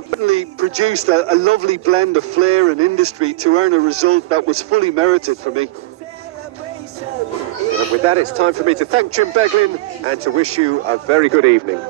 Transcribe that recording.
stroke. Certainly produced a lovely blend of flair and industry to earn a result that was fully merited for me. And with that, it's time for me to thank Jim Beglin and to wish you a very good evening.